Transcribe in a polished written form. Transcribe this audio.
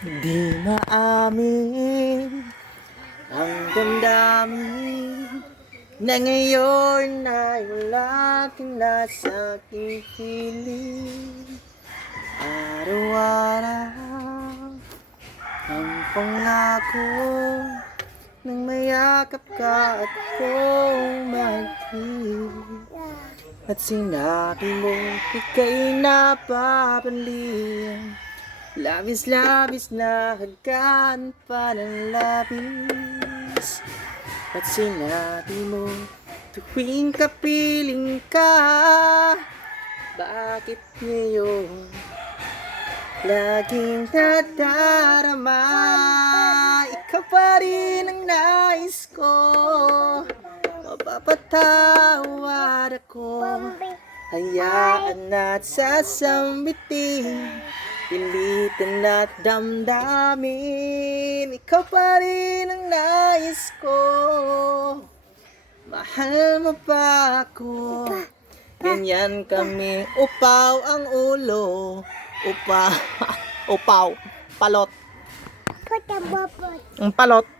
Di maamin ang damdamin na ngayon ay wala ka na sa aking piling. Araw-araw ang pangako nang mayakap ka at kong magtiis. At sinabi mo ika'y napapaliw. Labis-labis na hagkan pa ng labis. At sinabi mo tuwing kapiling ka, bakit ngayon laging nadarama? Ikaw pa rin ang nais ko, mapapatawad ako. Hayaan na't sasambitin, pilitan at damdamin. Ikaw pa rin ang nais ko, mahal mo pa ako. Ganyan kami, upaw ang ulo. Upaw, palot. Ang palot.